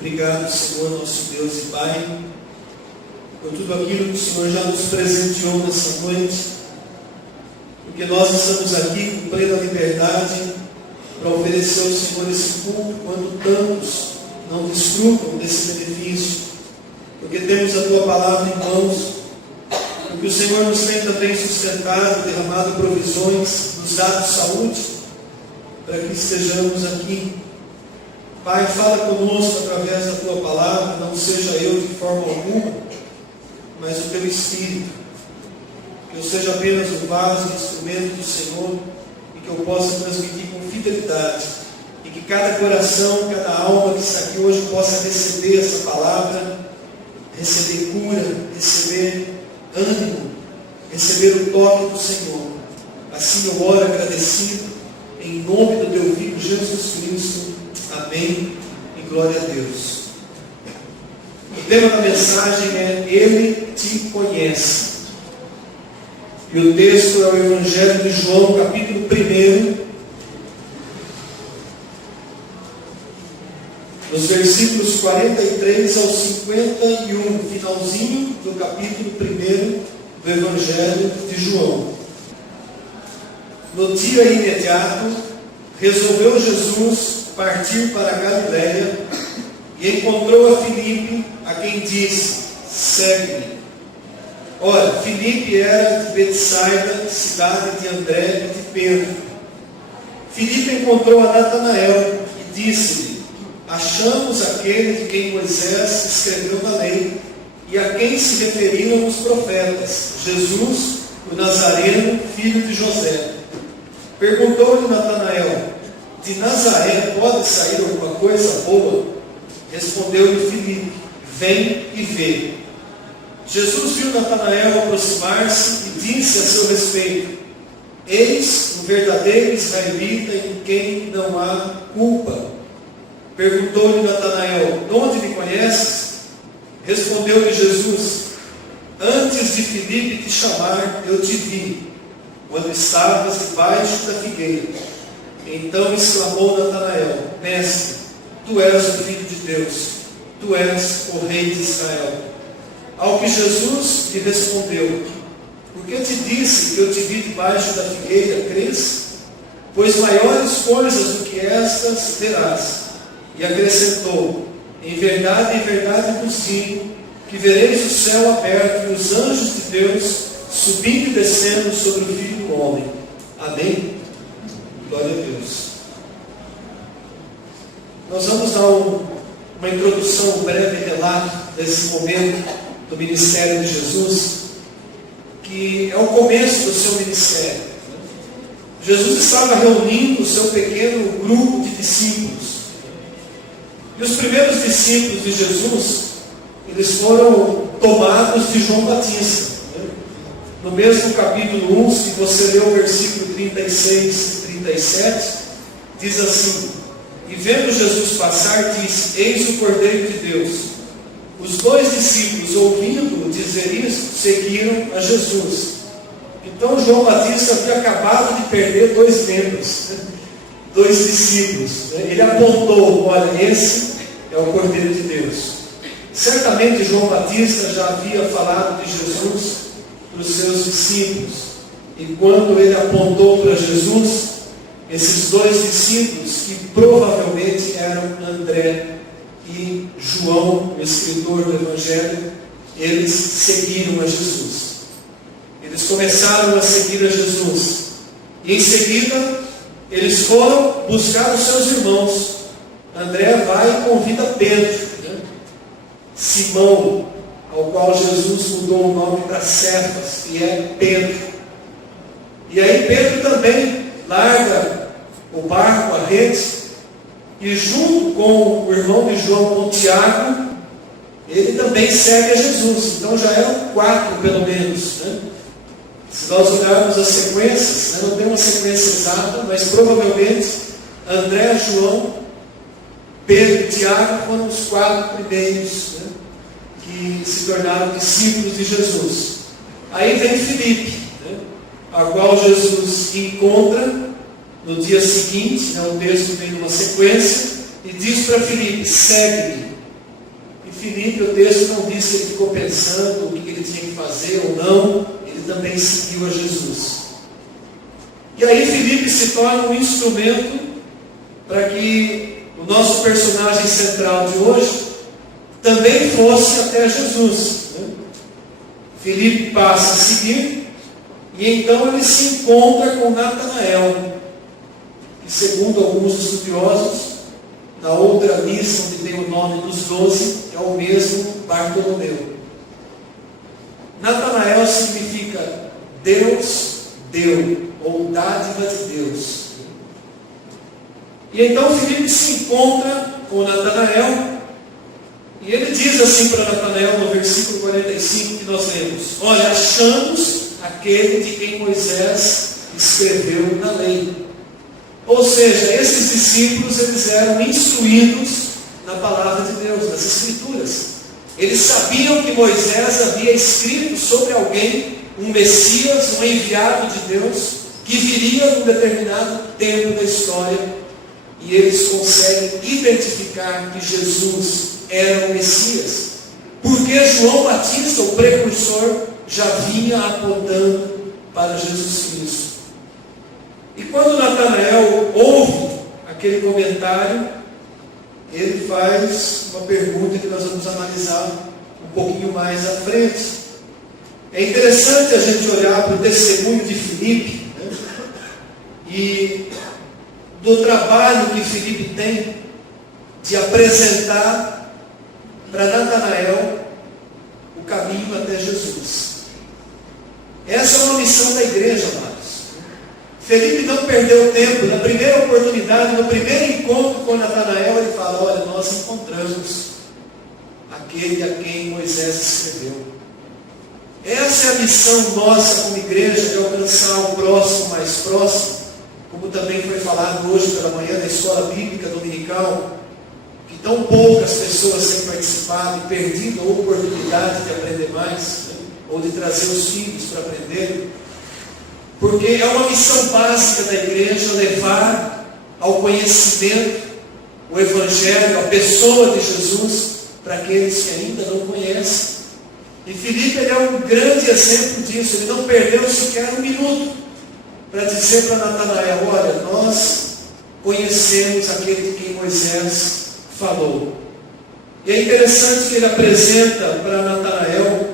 Obrigado, Senhor, nosso Deus e Pai, por tudo aquilo que o Senhor já nos presenteou nessa noite, porque nós estamos aqui com plena liberdade para oferecer ao Senhor esse culto, quando tantos não desfrutam desse benefício, porque temos a Tua palavra em mãos, porque o Senhor nos tem também sustentado, derramado provisões, nos dado saúde, para que estejamos aqui. Pai, fala conosco através da Tua palavra, não seja eu de forma alguma, mas o Teu Espírito, que eu seja apenas um vaso, instrumento do Senhor, e que eu possa transmitir com fidelidade, e que cada coração, cada alma que está aqui hoje possa receber essa palavra, receber cura, receber ânimo, receber o toque do Senhor. Assim eu oro agradecido, em nome do Teu Filho Jesus Cristo. Amém e glória a Deus. O tema da mensagem é Ele te conhece. E o texto é o Evangelho de João, capítulo 1, nos versículos 43 ao 51, finalzinho do capítulo 1 do Evangelho de João. No dia imediato, resolveu Jesus partir para a Galiléia e encontrou a Filipe, a quem disse: segue-me. Ora, Filipe era de Betsaida, cidade de André e de Pedro. Filipe encontrou a Natanael e disse-lhe: achamos aquele de quem Moisés escreveu na lei e a quem se referiram os profetas, Jesus, o Nazareno, filho de José. Perguntou-lhe Natanael: de Nazaré pode sair alguma coisa boa? Respondeu-lhe Filipe: vem e vê. Jesus viu Natanael aproximar-se e disse a seu respeito: eis um verdadeiro israelita em quem não há culpa. Perguntou-lhe Natanael: de onde me conheces? Respondeu-lhe Jesus: antes de Filipe te chamar, eu te vi, quando estavas debaixo da figueira. Então exclamou Natanael: mestre, tu és o Filho de Deus, tu és o Rei de Israel. Ao que Jesus lhe respondeu: por que te disse que eu te vi debaixo da figueira, crês? Pois maiores coisas do que estas verás. E acrescentou: em verdade vos digo, que vereis o céu aberto e os anjos de Deus subindo e descendo sobre o Filho do Homem. Amém? Glória a Deus. Nós vamos dar uma introdução, um breve relato desse momento do ministério de Jesus, que é o começo do seu ministério. Jesus estava reunindo o seu pequeno grupo de discípulos. E os primeiros discípulos de Jesus, eles foram tomados de João Batista. No mesmo capítulo 1, se você ler o versículo 36 e 37, diz assim: e vendo Jesus passar, disse: eis o Cordeiro de Deus. Os dois discípulos, ouvindo dizer isso, seguiram a Jesus. Então João Batista havia acabado de perder dois membros, dois discípulos. Ele apontou: olha, esse é o Cordeiro de Deus. Certamente João Batista já havia falado de Jesus para os seus discípulos. E quando ele apontou para Jesus, esses dois discípulos, que provavelmente eram André e João, o escritor do Evangelho, eles seguiram a Jesus. Eles começaram a seguir a Jesus. E em seguida, eles foram buscar os seus irmãos. André vai e convida Pedro, Simão, ao qual Jesus mudou o nome para Cefas, que é Pedro. E aí Pedro também larga o barco, a rede, e junto com o irmão de João, o Tiago, ele também segue a Jesus. Então já eram 4 pelo menos. Se nós olharmos as sequências, não tem uma sequência exata, mas provavelmente André, João, Pedro e Tiago foram os 4 primeiros que se tornaram discípulos de Jesus. Aí vem Filipe, a qual Jesus encontra no dia seguinte, o texto vem numa sequência, e diz para Filipe: segue-me. Filipe, o texto não diz que ele ficou pensando o que ele tinha que fazer ou não, ele também seguiu a Jesus. E aí Filipe se torna um instrumento para que o nosso personagem central de hoje também fosse até Jesus. Filipe passa a seguir, e então ele se encontra com Natanael, que segundo alguns estudiosos, na outra lista onde tem o nome dos 12, é o mesmo Bartolomeu. Natanael significa Deus deu, ou dádiva de Deus. E então Filipe se encontra com Natanael, e ele diz assim para Natanael no versículo 45 que nós lemos: olha, achamos aquele de quem Moisés escreveu na lei. Ou seja, esses discípulos, eles eram instruídos na palavra de Deus, nas Escrituras. Eles sabiam que Moisés havia escrito sobre alguém, um Messias, um enviado de Deus, que viria num determinado tempo da história, e eles conseguem identificar que Jesus era o Messias, porque João Batista, o precursor, já vinha apontando para Jesus Cristo. E quando Natanael ouve aquele comentário, ele faz uma pergunta que nós vamos analisar um pouquinho mais à frente. É interessante a gente olhar para o testemunho de Filipe, né? E do trabalho que Filipe tem de apresentar para Natanael o caminho até Jesus. Essa é uma missão da igreja, amados. Felipe não perdeu tempo. Na primeira oportunidade, no primeiro encontro com Natanael, ele fala: olha, nós encontramos aquele a quem Moisés escreveu. Essa é a missão nossa como igreja, de alcançar o próximo mais próximo, como também foi falado hoje pela manhã na escola bíblica dominical, que tão poucas pessoas têm participado e perdido a oportunidade de aprender mais, né? Ou de trazer os filhos para aprender. Porque é uma missão básica da igreja levar ao conhecimento o Evangelho, a pessoa de Jesus, para aqueles que ainda não conhecem. E Filipe, ele é um grande exemplo disso. Ele não perdeu sequer um minuto para dizer para Natanael: olha, nós conhecemos aquele de quem Moisés falou. E é interessante que ele apresenta para Natanael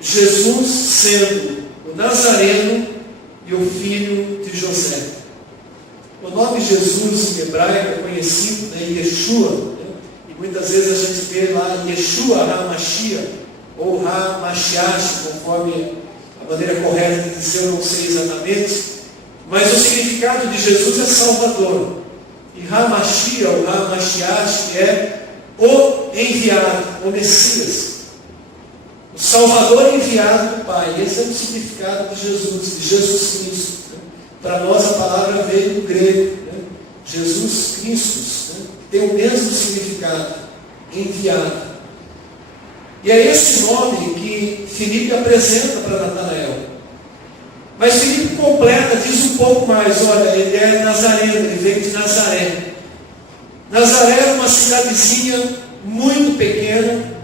Jesus sendo o Nazareno e o filho de José. O nome Jesus em hebraico é conhecido, né, Yeshua, né? E muitas vezes a gente vê lá Yeshua HaMashiach, ou HaMashiach, conforme a maneira correta de dizer, eu não sei exatamente, mas o significado de Jesus é Salvador. E HaMashiach, ou HaMashiach, é o enviado, o Messias. O Salvador enviado do Pai. Esse é o significado de Jesus Cristo. Né? Para nós a palavra veio do grego, né? Jesus Cristo, né? Tem o mesmo significado, enviado. E é esse nome que Filipe apresenta para Natanael. Mas Filipe completa, diz um pouco mais: olha, ele é nazareno, ele veio de Nazaré. Nazaré era uma cidadezinha muito pequena,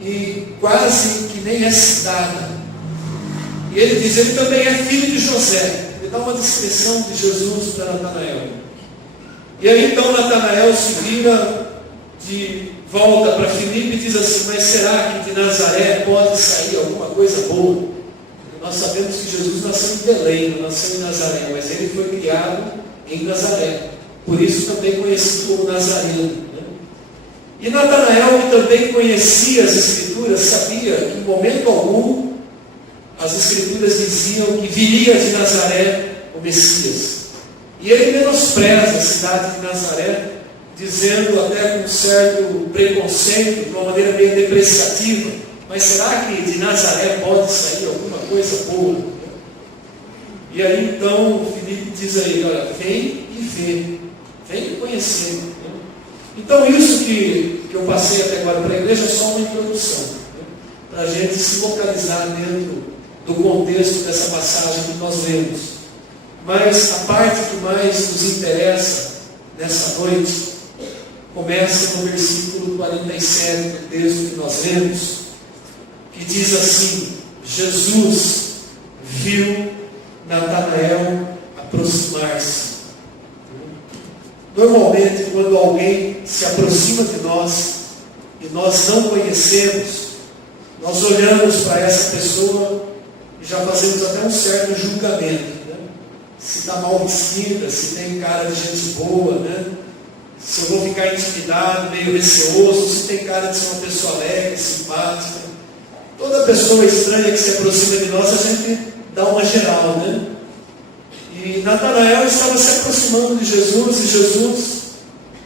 e quase que nem é cidade. E ele diz: ele também é filho de José. Ele dá uma descrição de Jesus para Natanael. E aí então Natanael se vira de volta para Filipe e diz assim: mas será que de Nazaré pode sair alguma coisa boa? Nós sabemos que Jesus nasceu em Belém, não nasceu em Nazaré, mas ele foi criado em Nazaré. Por isso também conhecido como Nazareno. E Natanael, que também conhecia as Escrituras, sabia que em momento algum as Escrituras diziam que viria de Nazaré o Messias. E ele menospreza a cidade de Nazaré, dizendo até com um certo preconceito, de uma maneira meio depreciativa: mas será que de Nazaré pode sair alguma coisa boa? E aí então Filipe diz a ele: olha, vem e vê, vem conhecer. Então isso que eu passei até agora para a igreja é só uma introdução, né? Para a gente se localizar dentro do contexto dessa passagem que nós lemos. Mas a parte que mais nos interessa nessa noite começa no versículo 47 do texto que nós lemos, que diz assim: Jesus viu Natanael aproximar-se. Normalmente, quando alguém se aproxima de nós e nós não conhecemos, nós olhamos para essa pessoa e já fazemos até um certo julgamento, né? Se está mal vestida, se tem cara de gente boa, né? Se eu vou ficar intimidado, meio receoso, se tem cara de ser uma pessoa alegre, simpática. Toda pessoa estranha que se aproxima de nós, a gente dá uma geral, né? E Natanael estava se aproximando de Jesus, e Jesus,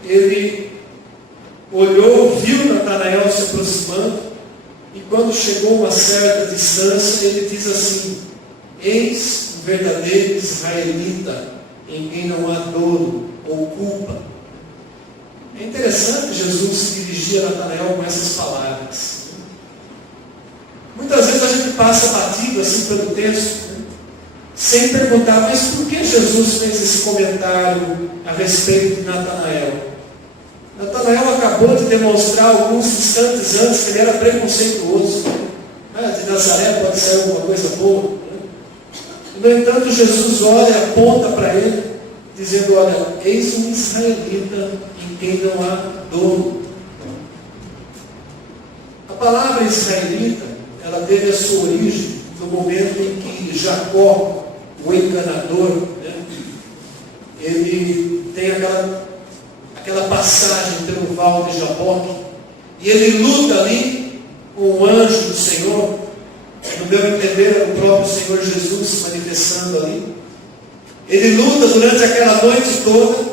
ele olhou, viu Natanael se aproximando, e quando chegou a uma certa distância, ele diz assim: eis o verdadeiro israelita, em quem não há dolo ou culpa. É interessante Jesus se dirigir a Natanael com essas palavras. Muitas vezes a gente passa batido assim pelo texto, né? Sem perguntar, mas por que Jesus fez esse comentário a respeito de Natanael? Natanael acabou de demonstrar alguns instantes antes que ele era preconceituoso. De Nazaré pode ser alguma coisa boa, né? No entanto, Jesus olha e aponta para ele, dizendo: olha, eis um israelita em quem não há dolo. A palavra israelita, ela teve a sua origem no momento em que Jacó, o enganador, né, ele tem aquela passagem pelo val de Jaboque, e ele luta ali com o anjo do Senhor. No meu entender, era o próprio Senhor Jesus se manifestando ali. Ele luta durante aquela noite toda,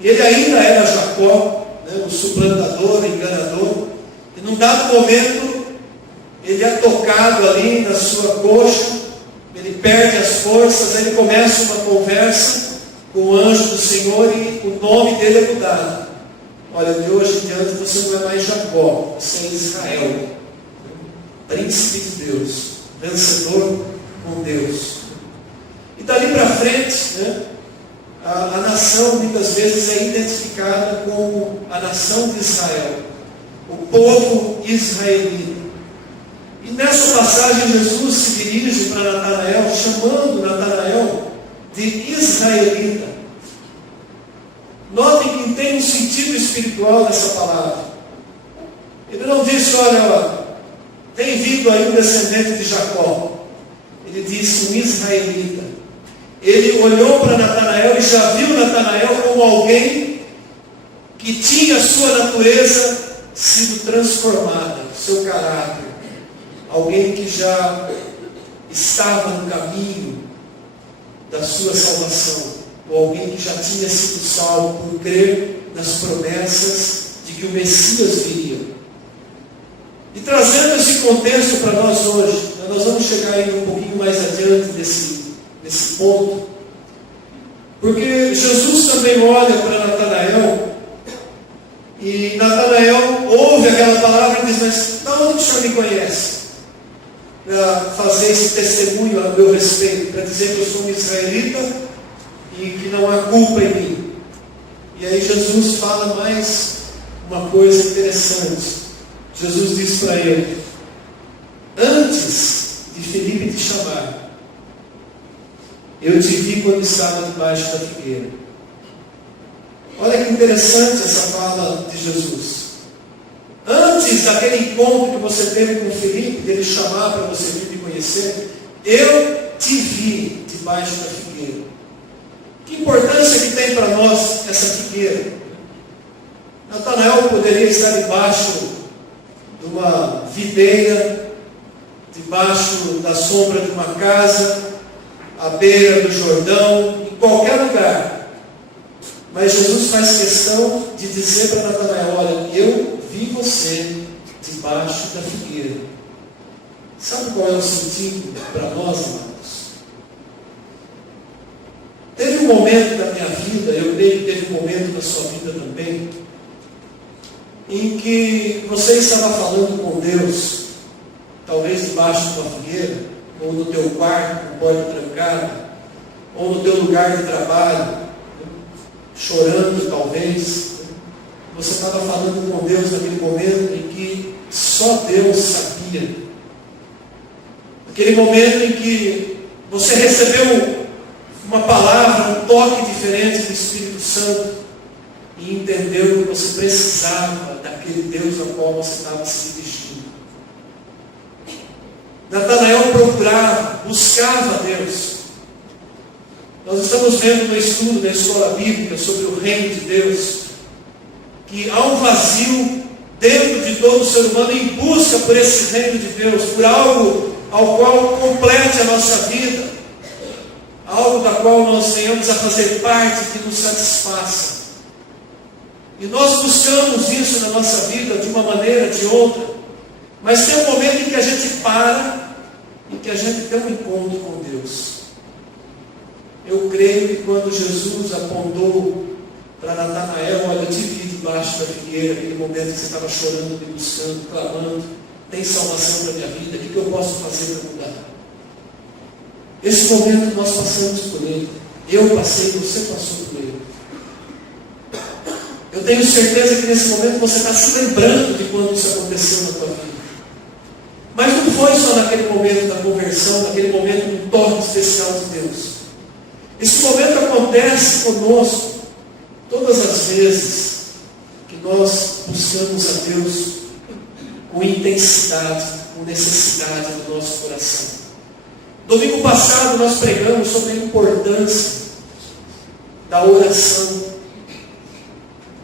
e ele ainda era Jacó, né, o suplantador, o enganador, e num dado momento, ele é tocado ali na sua coxa, ele perde as forças, ele começa uma conversa com o anjo do Senhor, e o nome dele é mudado. Olha, de hoje em diante você não é mais Jacó, você é Israel, príncipe de Deus, vencedor com Deus. E dali para frente, né, a nação muitas vezes é identificada como a nação de Israel, o povo israelita. E nessa passagem Jesus se dirige para Natanael, chamando Natanael de israelita. Notem que tem um sentido espiritual nessa palavra. Ele não disse: olha, tem vindo aí um descendente de Jacó. Ele disse: um israelita. Ele olhou para Natanael e já viu Natanael como alguém que tinha a sua natureza sido transformada, seu caráter. Alguém que já estava no caminho da sua salvação, ou alguém que já tinha sido salvo por crer nas promessas de que o Messias viria. E trazendo esse contexto para nós hoje, nós vamos chegar ainda um pouquinho mais adiante desse ponto, porque Jesus também olha para Natanael, e Natanael ouve aquela palavra e diz: mas de onde o Senhor me conhece? Para fazer esse testemunho a meu respeito, para dizer que eu sou um israelita e que não há culpa em mim. E aí Jesus fala mais uma coisa interessante. Jesus diz para ele: antes de Filipe te chamar, eu te vi quando estava debaixo da figueira. Olha que interessante essa fala de Jesus. Antes daquele encontro que você teve com Filipe, dele chamar para você vir me conhecer, eu te vi debaixo da figueira. Que importância que tem para nós essa figueira? Natanael poderia estar debaixo de uma videira, debaixo da sombra de uma casa, à beira do Jordão, em qualquer lugar. Mas Jesus faz questão de dizer para Natanael: olha, eu vi você debaixo da figueira. Sabe qual é o sentido para nós, amados? Teve um momento da minha vida, eu creio que teve um momento da sua vida também, em que você estava falando com Deus, talvez debaixo de uma figueira, ou no teu quarto, com porta trancada, ou no teu lugar de trabalho, chorando talvez, Você estava falando com Deus naquele momento em que só Deus sabia. Aquele momento em que você recebeu uma palavra, um toque diferente do Espírito Santo e entendeu que você precisava daquele Deus ao qual você estava se dirigindo. Natanael procurava, buscava Deus. Nós estamos vendo no estudo da escola bíblica sobre o reino de Deus, que há um vazio dentro de todo ser humano em busca por esse reino de Deus, por algo ao qual complete a nossa vida, algo da qual nós venhamos a fazer parte, que nos satisfaça. E nós buscamos isso na nossa vida de uma maneira, de outra, mas tem um momento em que a gente para e que a gente tem um encontro com Deus. Eu creio que quando Jesus apontou para Natanael, olha, eu te vi debaixo da figueira, aquele momento que você estava chorando, me buscando, clamando, tem salvação para a minha vida, o que eu posso fazer para mudar? Esse momento nós passamos por ele. Eu passei, você passou por ele. Eu tenho certeza que nesse momento você está se lembrando de quando isso aconteceu na tua vida. Mas não foi só naquele momento da conversão, naquele momento do toque especial de Deus. Esse momento acontece conosco todas as vezes que nós buscamos a Deus com intensidade, com necessidade no nosso coração. Domingo passado nós pregamos sobre a importância da oração,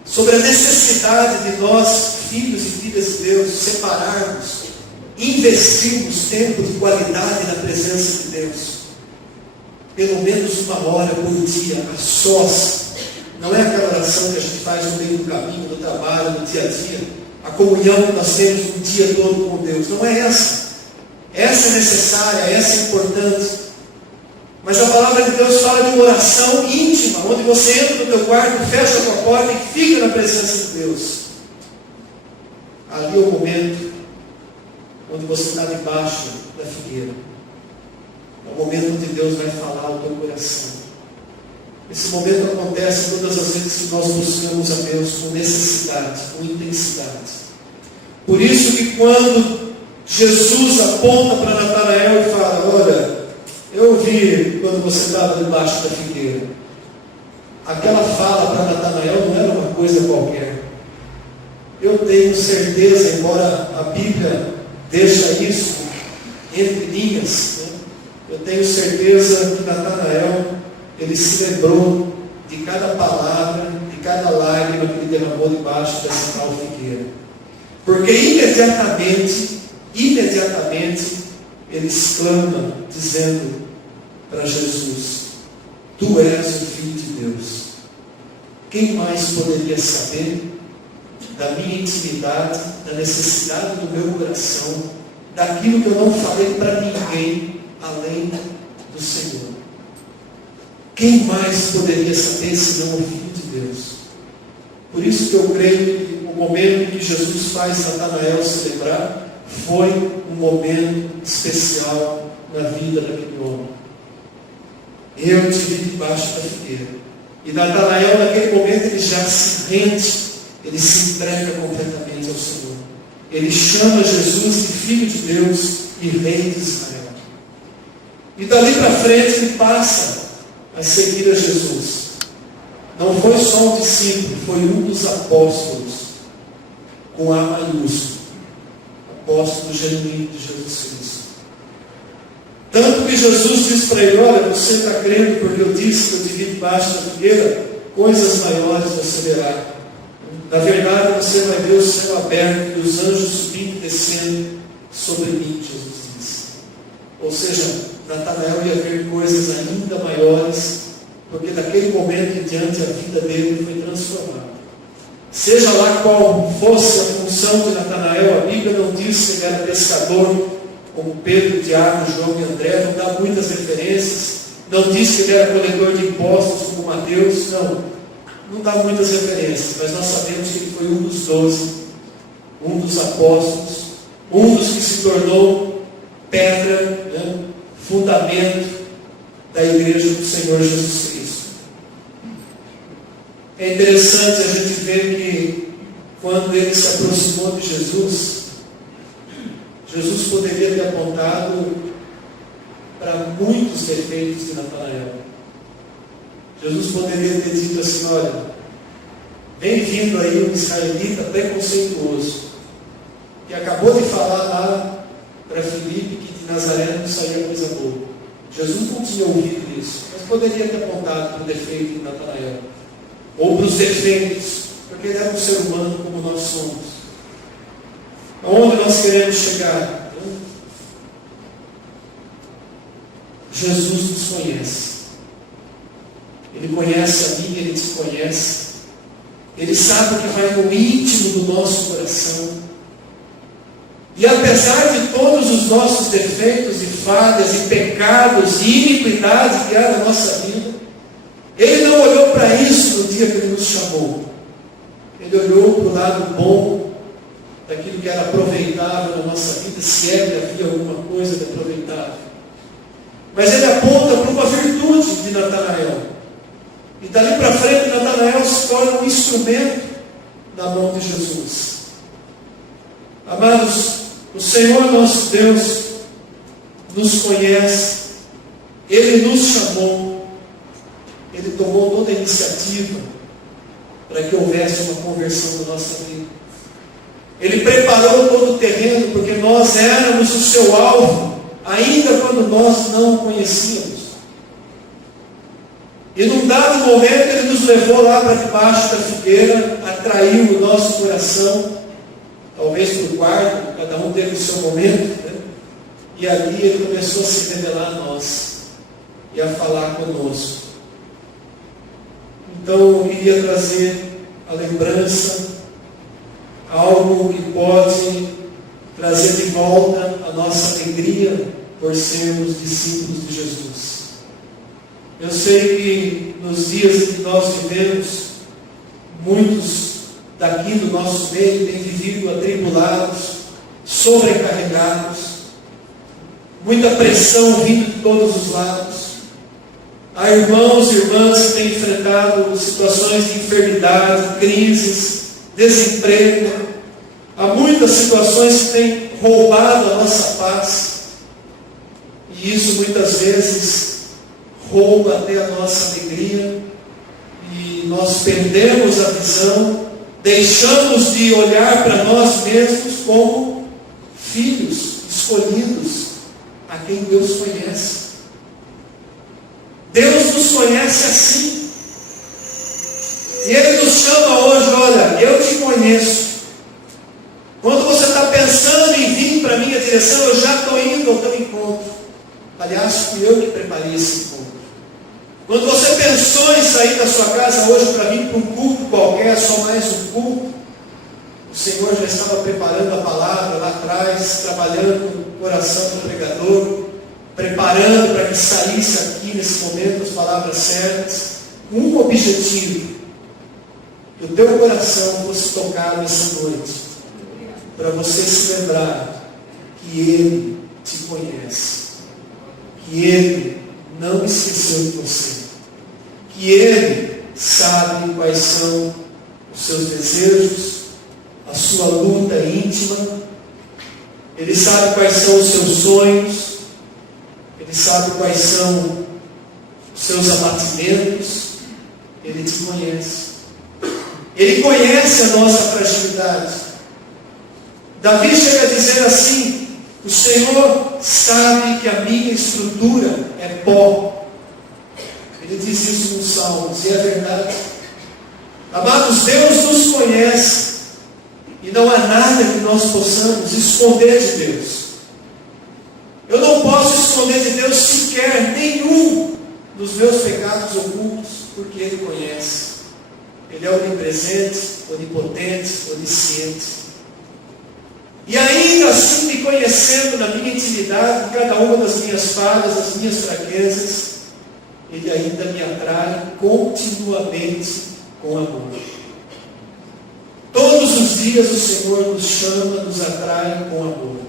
sobre a necessidade de nós, filhos e filhas de Deus, separarmos, investirmos tempo de qualidade na presença de Deus. Pelo menos 1 hora por dia, a sós. Não é aquela oração que a gente faz no meio do caminho, no trabalho, no dia a dia. A comunhão que nós temos o dia todo com Deus. Não é essa. Essa é necessária, essa é importante. Mas a palavra de Deus fala de uma oração íntima, onde você entra no teu quarto, fecha a tua porta e fica na presença de Deus. Ali é o momento onde você está debaixo da figueira. É o momento onde Deus vai falar ao teu coração. Esse momento acontece todas as vezes que nós buscamos a Deus com necessidade, com intensidade. Por isso que quando Jesus aponta para Natanael e fala, olha, eu ouvi quando você estava debaixo da figueira. Aquela fala para Natanael não era uma coisa qualquer. Eu tenho certeza, embora a Bíblia deixa isso entre linhas, né? Eu tenho certeza que Natanael, ele se lembrou de cada palavra, de cada lágrima que ele derramou debaixo dessa tal figueira. Porque imediatamente, ele exclama, dizendo para Jesus, tu és o Filho de Deus. Quem mais poderia saber da minha intimidade, da necessidade do meu coração, daquilo que eu não falei para ninguém, além do Senhor? Quem mais poderia saber senão o Filho de Deus? Por isso que eu creio que o momento que Jesus faz Natanael celebrar foi um momento especial na vida daquele homem. Eu te vi debaixo da figueira. E Natanael, naquele momento, ele já se rende, ele se entrega completamente ao Senhor. Ele chama Jesus de Filho de Deus e Rei de Israel. E dali para frente ele passa a seguir a Jesus. Não foi só um discípulo, foi um dos apóstolos, com A maiúsculo. Apóstolo genuíno de Jesus Cristo. Tanto que Jesus diz para ele, olha, você está crendo porque eu disse que eu te vi debaixo da figueira, coisas maiores você verá. Na verdade, você vai ver o céu aberto e os anjos subindo e descendo sobre mim, Jesus disse. Ou seja, Natanael ia ver coisas ainda maiores, porque daquele momento em diante a vida dele foi transformada. Seja lá qual fosse a função de Natanael, a Bíblia não diz que ele era pescador, como Pedro, Tiago, João e André, não dá muitas referências, não diz que ele era coletor de impostos, como Mateus, não dá muitas referências, mas nós sabemos que ele foi um dos 12, um dos apóstolos, um dos que se tornou pedra, né, fundamento da igreja do Senhor Jesus Cristo. É interessante a gente ver que quando ele se aproximou de Jesus, Jesus poderia ter apontado para muitos defeitos de Natanael. Jesus poderia ter dito assim: olha, vem vindo aí um israelita preconceituoso, que acabou de falar lá para Filipe que de Nazaré não saía coisa boa. Jesus não tinha ouvido isso, mas poderia ter apontado para o defeito de Natanael, ou para os defeitos, porque ele era um ser humano como nós somos. Aonde nós queremos chegar? Jesus nos conhece. Ele conhece a mim, Ele te conhece. Ele sabe o que vai no íntimo do nosso coração. E apesar de todos os nossos defeitos e falhas e pecados e iniquidades que há na nossa vida, Ele não olhou para isso no dia que Ele nos chamou. Ele olhou para o lado bom daquilo que era aproveitável na nossa vida, se é que havia alguma coisa de aproveitável. Mas Ele aponta para uma virtude de Natanael. E dali para frente, Natanael se torna um instrumento na mão de Jesus. Amados, o Senhor nosso Deus nos conhece, Ele nos chamou, Ele tomou toda a iniciativa para que houvesse uma conversão na nossa vida. Ele preparou todo o terreno, porque nós éramos o seu alvo, ainda quando nós não o conhecíamos. E num dado momento Ele nos levou lá para debaixo da figueira, atraiu o nosso coração, talvez para o quarto, cada um teve o seu momento, né? E ali Ele começou a se revelar a nós e a falar conosco. Então eu queria trazer a lembrança, algo que pode trazer de volta a nossa alegria por sermos discípulos de Jesus. Eu sei que nos dias que nós vivemos, muitos daqui do nosso meio têm vivido atribulados, sobrecarregados, muita pressão vindo de todos os lados. Há irmãos e irmãs que têm enfrentado situações de enfermidade, crises, desemprego. Há muitas situações que têm roubado a nossa paz. E isso muitas vezes rouba até a nossa alegria. E nós perdemos a visão, deixamos de olhar para nós mesmos como filhos escolhidos, a quem Deus conhece. Deus nos conhece assim. E Ele nos chama hoje: olha, eu te conheço. Quando você está pensando em vir para a minha direção, eu já estou indo ao teu encontro. Aliás, fui eu que preparei esse encontro. Quando você pensou em sair da sua casa hoje para vir para um culto qualquer, só mais um culto, o Senhor já estava preparando a palavra lá atrás, trabalhando no coração do pregador, preparando para que saísse aqui nesse momento as palavras certas, com um objetivo: que o teu coração fosse tocado essa noite, para você se lembrar que Ele te conhece, que Ele não esqueceu de você, que Ele sabe quais são os seus desejos, a sua luta íntima, Ele sabe quais são os seus sonhos, Ele sabe quais são os seus abatimentos, Ele te conhece. Ele conhece a nossa fragilidade. Davi chega a dizer assim: o Senhor sabe que a minha estrutura é pó. Ele diz isso nos Salmos, e é verdade. Amados, Deus nos conhece, e não há nada que nós possamos esconder de Deus. Eu não posso esconder de Deus sequer nenhum dos meus pecados ocultos, porque Ele conhece. Ele é onipresente, onipotente, onisciente. E ainda assim, me conhecendo na minha intimidade, em cada uma das minhas falhas, das minhas fraquezas, Ele ainda me atrai continuamente com amor. Todos os dias o Senhor nos chama, nos atrai com amor.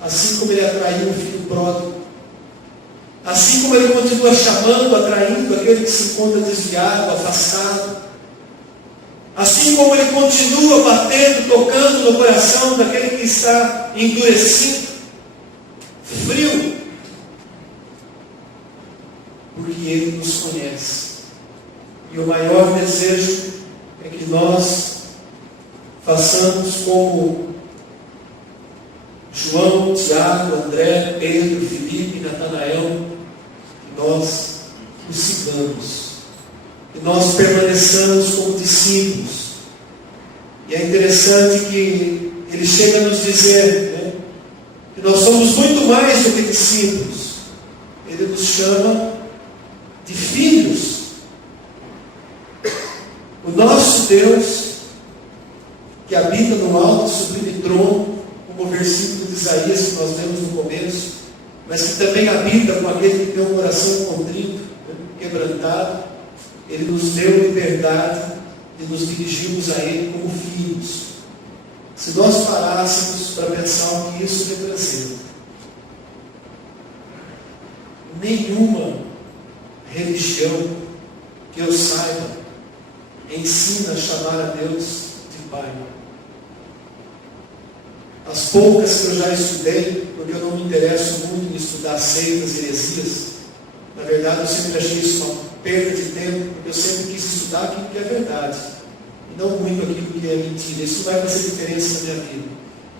Assim como Ele atraiu o filho pródigo, assim como Ele continua chamando, atraindo aquele que se encontra desviado, afastado. Assim como Ele continua batendo, tocando no coração daquele que está endurecido, frio, porque Ele nos conhece. E o maior desejo é que nós façamos como João, Tiago, André, Pedro, Filipe, Natanael, que nós o sigamos, que nós permaneçamos como discípulos. E é interessante que ele chega a nos dizer, que nós somos muito mais do que discípulos. Ele nos chama de filhos. O nosso Deus, que habita no alto e sublime trono, como o versículo de Isaías que nós vemos no começo, mas que também habita com aquele que tem um coração contrito, quebrantado, Ele nos deu liberdade de nos dirigirmos a Ele como filhos. Se nós parássemos para pensar o que isso representa, nenhuma religião que eu saiba ensina a chamar a Deus de Pai. As poucas que eu já estudei, porque eu não me interesso muito em estudar seitas e heresias, na verdade eu sempre achei isso uma perda de tempo, porque eu sempre quis estudar aquilo que é verdade, e não muito aquilo que é mentira. Isso não vai fazer diferença na minha vida.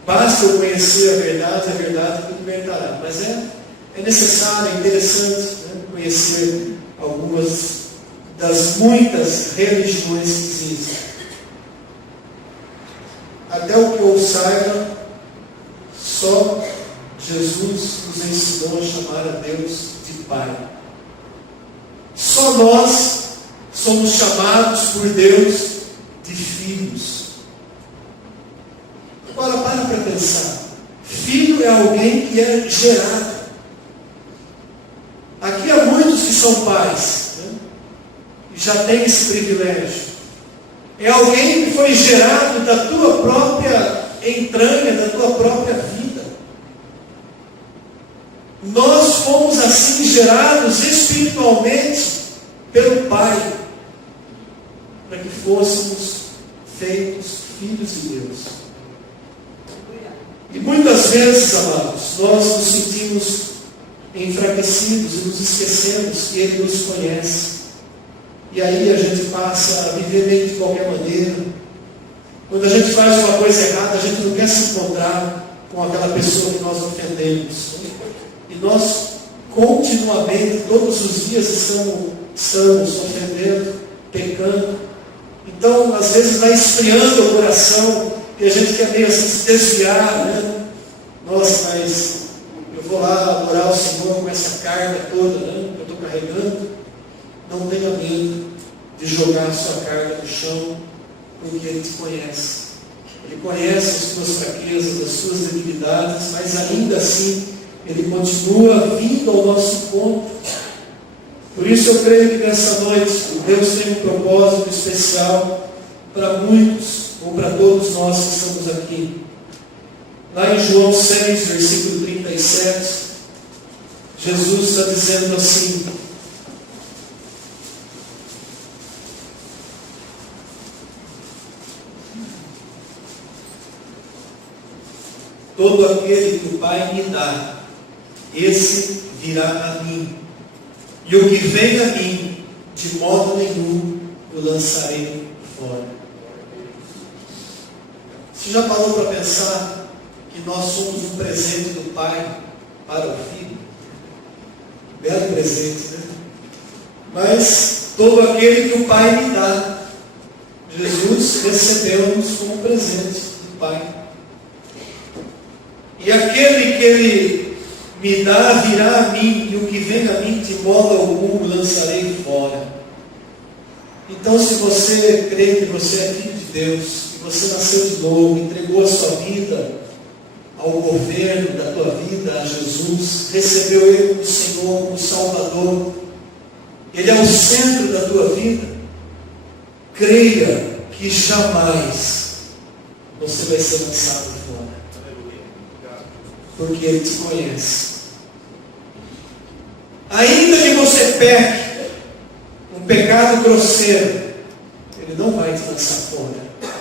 Basta eu conhecer a verdade me libertará. Mas é necessário, é interessante, conhecer algumas das muitas religiões que existem. Até o que eu saiba, só Jesus nos ensinou a chamar a Deus de Pai. Só nós somos chamados por Deus de filhos. Agora para pensar. Filho é alguém que é gerado. Aqui há muitos que são pais, e já têm esse privilégio. É alguém que foi gerado da tua própria entranha, da tua própria vida. Nós fomos assim gerados espiritualmente pelo Pai, para que fôssemos feitos filhos de Deus. E muitas vezes, amados, nós nos sentimos enfraquecidos e nos esquecemos que Ele nos conhece. E aí a gente passa a viver meio de qualquer maneira. Quando a gente faz uma coisa errada, a gente não quer se encontrar com aquela pessoa que nós ofendemos. E nós continuamente, todos os dias, estamos ofendendo, pecando. Então, às vezes, vai esfriando o coração e a gente quer meio assim se desviar, Nossa, mas eu vou lá adorar o Senhor com essa carga toda, que eu estou carregando. Não tenha medo de jogar a sua carga no chão, porque Ele te conhece. Ele conhece as tuas fraquezas, as tuas debilidades, mas ainda assim, Ele continua vindo ao nosso encontro. Por isso eu creio que nessa noite, Deus tem um propósito especial para muitos, ou para todos nós que estamos aqui. Lá em João 6, versículo 37, Jesus está dizendo assim: todo aquele que o Pai me dá, esse virá a mim. E o que vem a mim, de modo nenhum eu lançarei fora. Você já parou para pensar que nós somos um presente do Pai para o Filho? Belo presente, Mas todo aquele que o Pai me dá, Jesus recebeu-nos como presente do Pai. E aquele que Ele me dá virá a mim, e o que vem a mim de modo algum lançarei fora. Então, se você crê que você é filho de Deus, que você nasceu de novo, entregou a sua vida ao governo da tua vida, a Jesus, recebeu Ele como Senhor, como Salvador, Ele é o centro da tua vida, creia que jamais você vai ser lançado fora. Porque Ele te conhece. Ainda que você peque um pecado grosseiro, Ele Ele não vai te lançar fora.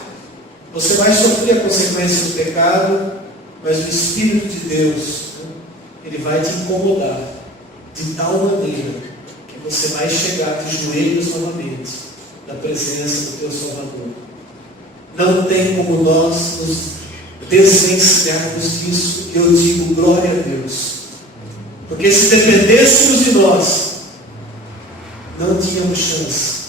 Você vai sofrer a consequência do pecado, mas o Espírito de Deus, ele vai te incomodar de tal maneira que você vai chegar de joelhos novamente na presença do teu Salvador. Não tem como nós nos desvencilharmos disso. Eu digo glória a Deus, porque se dependêssemos de nós, não tínhamos chance.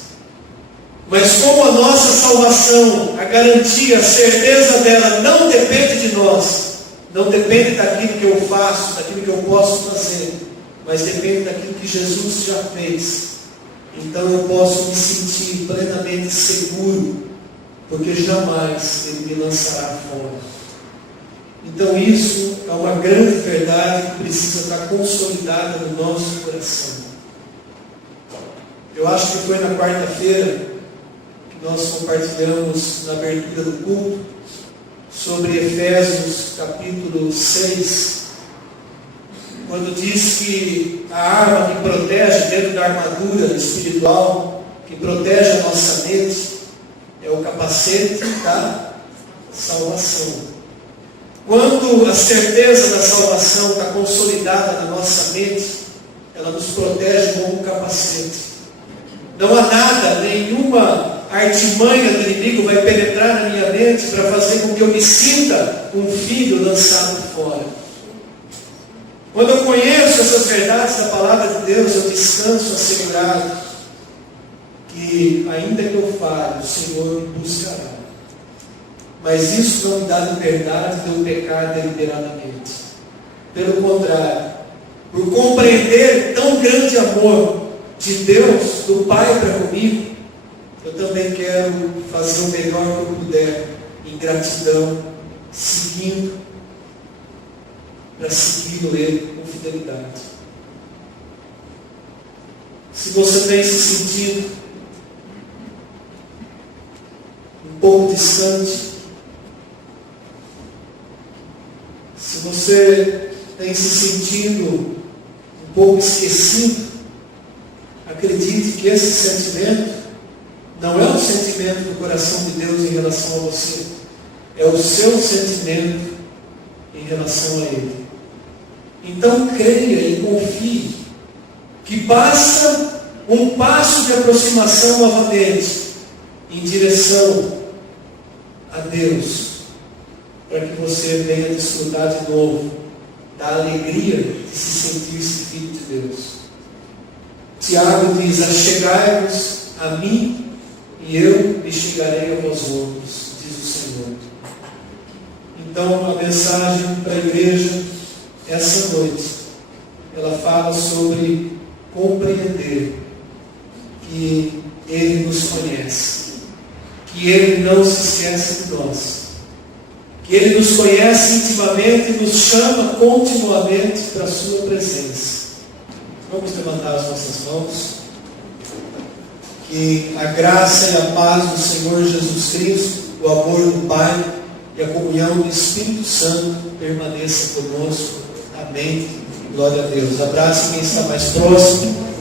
Mas como a nossa salvação, a garantia, a certeza dela não depende de nós, não depende daquilo que eu faço, daquilo que eu posso fazer, mas depende daquilo que Jesus já fez. Então eu posso me sentir plenamente seguro, porque jamais Ele me lançará fora. Então isso é uma grande verdade que precisa estar consolidada no nosso coração. Eu acho que foi na quarta-feira que nós compartilhamos na abertura do culto sobre Efésios capítulo 6, quando diz que a arma que protege dentro da armadura espiritual, que protege a nossa mente, é o capacete da salvação. Quando a certeza da salvação está consolidada na nossa mente, ela nos protege como um capacete. Não há nada, nenhuma artimanha do inimigo vai penetrar na minha mente para fazer com que eu me sinta um filho lançado fora. Quando eu conheço essas verdades da palavra de Deus, eu descanso assegurado que, ainda que eu falhe, o Senhor me buscará. Mas isso não me dá liberdade de eu pecar deliberadamente. Pelo contrário, por compreender tão grande amor de Deus, do Pai para comigo, eu também quero fazer o melhor que eu puder, em gratidão, seguindo, para seguir Ele com fidelidade. Se você tem se sentido um pouco distante, se você tem se sentido um pouco esquecido, acredite que esse sentimento não é um sentimento do coração de Deus em relação a você, é o seu sentimento em relação a Ele. Então creia e confie que basta um passo de aproximação novamente em direção a Deus, para que você venha desfrutar de novo da alegria de se sentir-se filho de Deus. Tiago diz: achegai-vos a mim, e eu me chegarei a vós outros, diz o Senhor. Então a mensagem para a igreja essa noite, ela fala sobre compreender que Ele nos conhece, que Ele não se esquece de nós, que Ele nos conhece intimamente e nos chama continuamente para a sua presença. Vamos levantar as nossas mãos. Que a graça e a paz do Senhor Jesus Cristo, o amor do Pai e a comunhão do Espírito Santo permaneça conosco. Amém. Glória a Deus. Abrace quem está mais próximo.